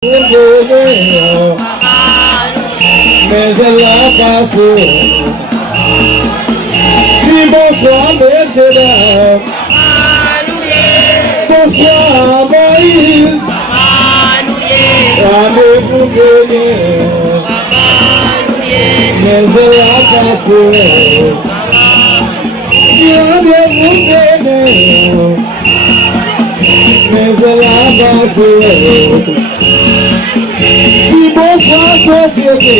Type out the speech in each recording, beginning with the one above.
Mais elle l'a passé. Dis bonsoir, messieurs, dames. Bonsoir, Moïse. Rendez-vous béni. Mais elle l'a passé. Rendez-vous béni. Mais elle l'a passé. Dis bonsoir, société.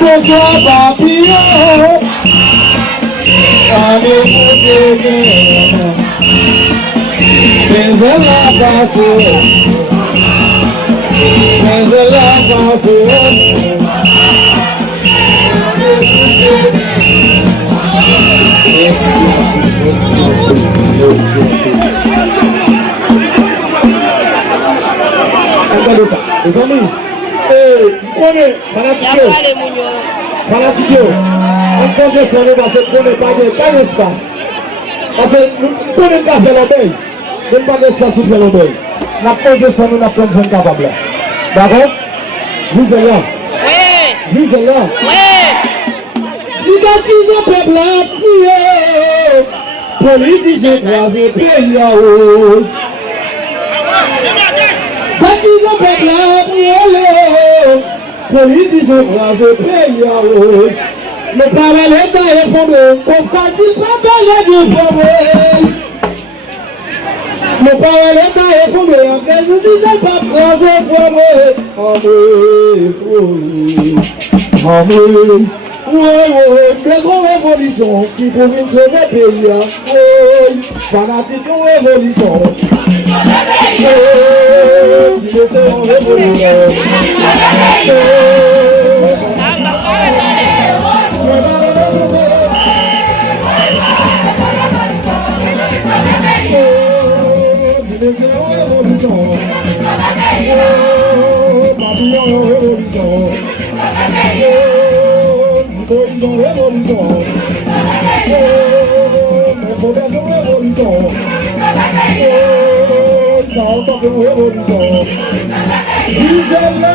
Bonsoir, papillon. Rendez-vous béni. Mais elle l'a passé. Mais elle l'a passé. Regardez ça, les amis. On est fanatique. On pose le sang parce qu'on n'est pas d'espace. Parce que nous ne pouvons pas faire l'obéi. Nous n'avons pas d'espace pour faire l'obéi. Nous posons le sang, nous n'avons pas de capable. D'accord? Vous êtes là? Oui. Vous êtes là? Oui. Si baptisons peuple à prier, politiciens croisés pays à haut. Baptisons peuple à prier, politiciens croisés pays à haut. Le parole l'État est fondé, qu'on fasse pas parler du forêt. Le parole l'État est fondé, mais je disais pas croiser forêt. Amen. Oui, besoin de révolution qui peut venir sauver le pays. Oui, fanatique de révolution. Oui, si c'est une révolution. Ils ont révolution. Mes problèmes sont révolution. Ça entend une révolution. Vous êtes là.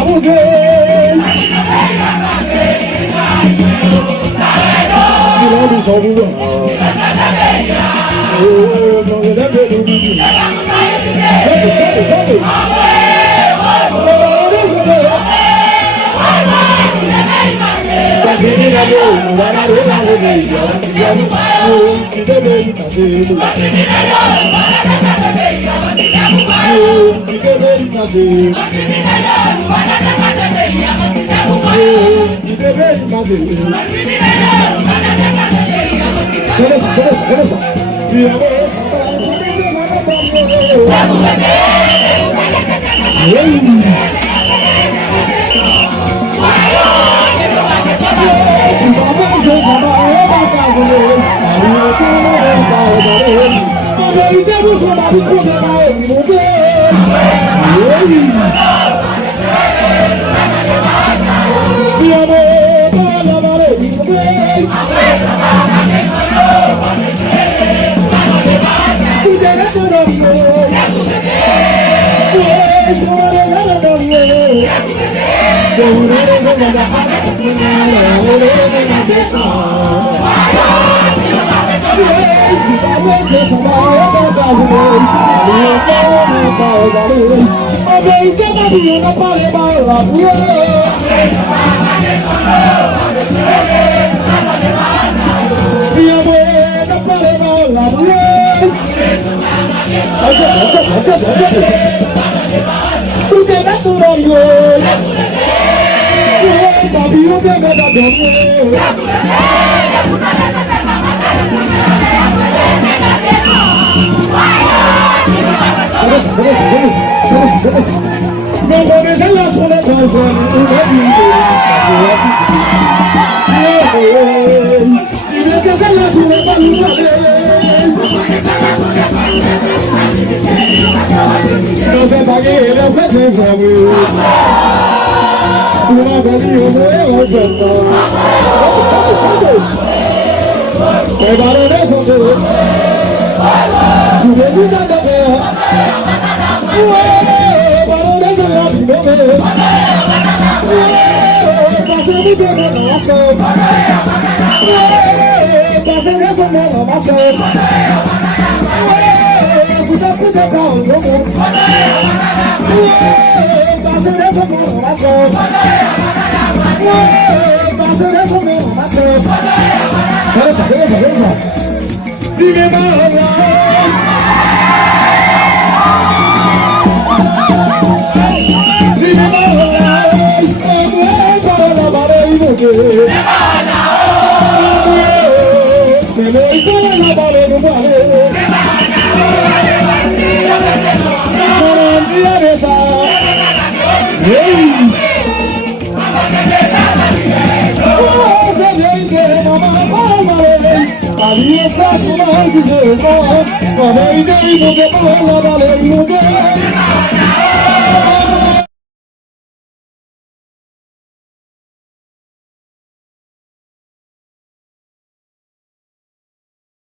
Vamos beber!